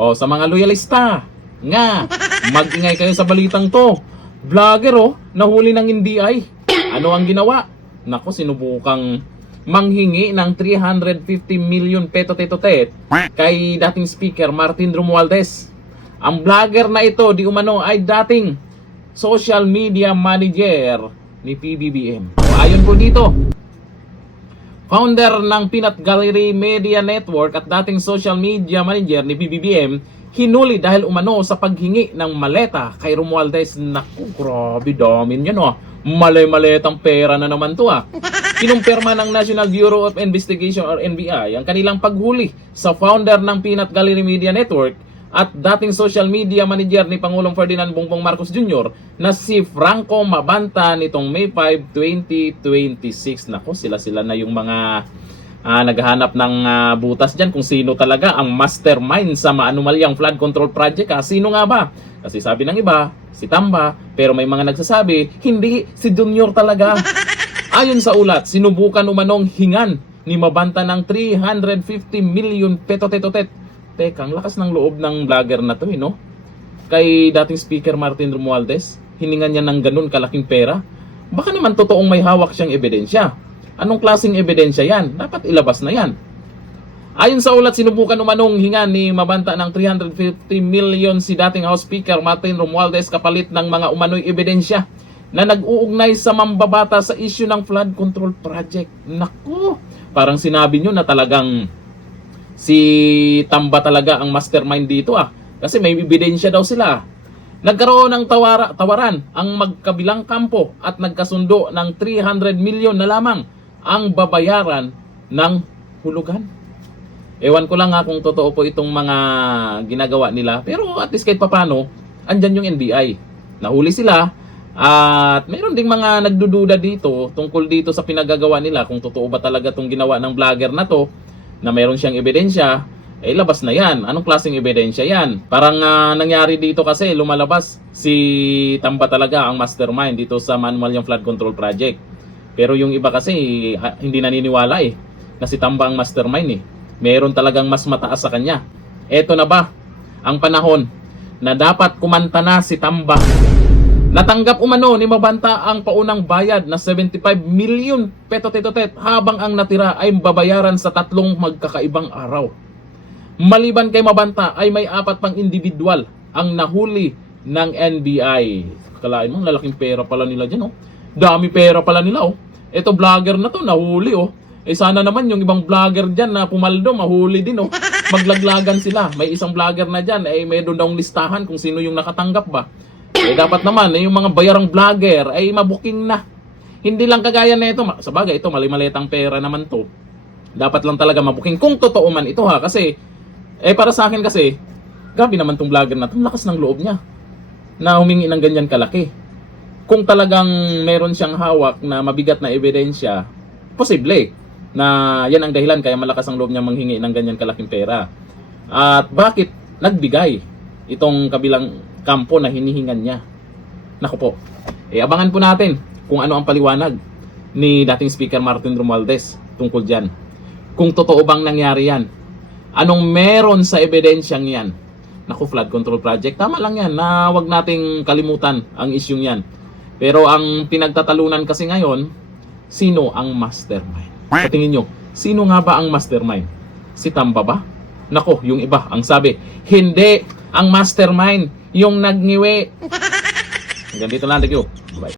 O sa mga loyalista, nga, mag-ingay kayo sa balitang to. Vlogger nahuli ng NBI. Ano ang ginawa? Nako, sinubukang manghingi ng 350 million peto-teto-tet kay dating speaker Martin Romualdez. Ang vlogger na ito di umano ay dating social media manager ni PBBM. Ayon po dito, founder ng Peanut Gallery Media Network at dating social media manager ni PBBM, hinuli dahil umano sa paghingi ng maleta kay Romualdez. Naku, grabe, dami niyan Male-maletang pera na naman to Kinumpirma ng National Bureau of Investigation or NBI ang kanilang paghuli sa founder ng Peanut Gallery Media Network at dating social media manager ni Pangulong Ferdinand Bongbong Marcos Jr. na si Franco Mabanta nitong May 5, 2026. Nako, sila na yung mga naghahanap ng butas dyan kung sino talaga ang mastermind sa maanumalyang flood control project. Sino nga ba? Kasi sabi ng iba, si Tamba, pero may mga nagsasabi, hindi, si Junior talaga. Ayon sa ulat, sinubukan umanong hingan ni Mabanta ng 350 million peto-teto-tet. Teka, ang lakas ng loob ng vlogger na to, no? Kay dating speaker Martin Romualdez, hiningan niya ng ganun kalaking pera. Baka naman totoong may hawak siyang ebidensya. Anong klaseng ebidensya yan? Dapat ilabas na yan. Ayon sa ulat, sinubukan umanong hingan ni Mabanta ng 350 million si dating House Speaker Martin Romualdez kapalit ng mga umano'y ebidensya na nag-uugnay sa mambabata sa issue ng flood control project. Naku, parang sinabi nyo na talagang si Tamba talaga ang mastermind dito kasi may ebidensya daw sila. Nagkaroon ng tawaran ang magkabilang kampo at nagkasundo ng 300 million na lamang ang babayaran ng hulugan. Ewan ko lang kung totoo po itong mga ginagawa nila, pero at least kahit papano andyan yung NBI. Nahuli sila at mayroon ding mga nagdududa dito tungkol dito sa pinagagawa nila kung totoo ba talaga itong ginawa ng vlogger na to na mayroon siyang ebidensya. Labas na yan. Anong klaseng ebidensya yan? Parang nangyari dito kasi lumalabas si Tamba talaga ang mastermind dito sa Maanumalyang Flood Control Project. Pero yung iba kasi hindi naniniwala na si Tamba ang mastermind Meron talagang mas mataas sa kanya. Eto na ba ang panahon na dapat kumanta na si Tamba? Natanggap umano ni Mabanta ang paunang bayad na 75 million peto-teto-tet habang ang natira ay babayaran sa 3 magkakaibang araw. Maliban kay Mabanta ay may 4 pang individual ang nahuli ng NBI. Kalain mo, lalaking pera pala nila dyan Dami pera pala nila Ito vlogger na to nahuli sana naman yung ibang vlogger dyan na pumaldo mahuli din Maglaglagan sila. May isang vlogger na dyan may doon daw listahan kung sino yung nakatanggap ba. Dapat naman yung mga bayarang vlogger ay mabuking na. Hindi lang kagaya na ito. Sa bagay ito mali-maletang pera naman to. Dapat lang talaga mabuking kung totoo man ito kasi para sa akin kasi grabe naman tong vlogger na itong lakas ng loob niya na humingi ng ganyan kalaki. Kung talagang meron siyang hawak na mabigat na ebidensya, posible na yan ang dahilan kaya malakas ang loob niya manghingi ng ganyan kalaking pera. At bakit nagbigay itong kabilang kampo na hinihingan niya? Naku po, abangan po natin kung ano ang paliwanag ni dating Speaker Martin Romualdez tungkol dyan. Kung totoo bang nangyari yan, anong meron sa ebidensyang yan? Naku, flood control project, tama lang yan na wag nating kalimutan ang isyung yan. Pero ang pinagtatalunan kasi ngayon, sino ang mastermind? Sa tingin nyo, sino nga ba ang mastermind? Si Tamba ba? Nako, yung iba ang sabi, hindi, ang mastermind yung nagngiwi. Hanggang dito lang, thank you.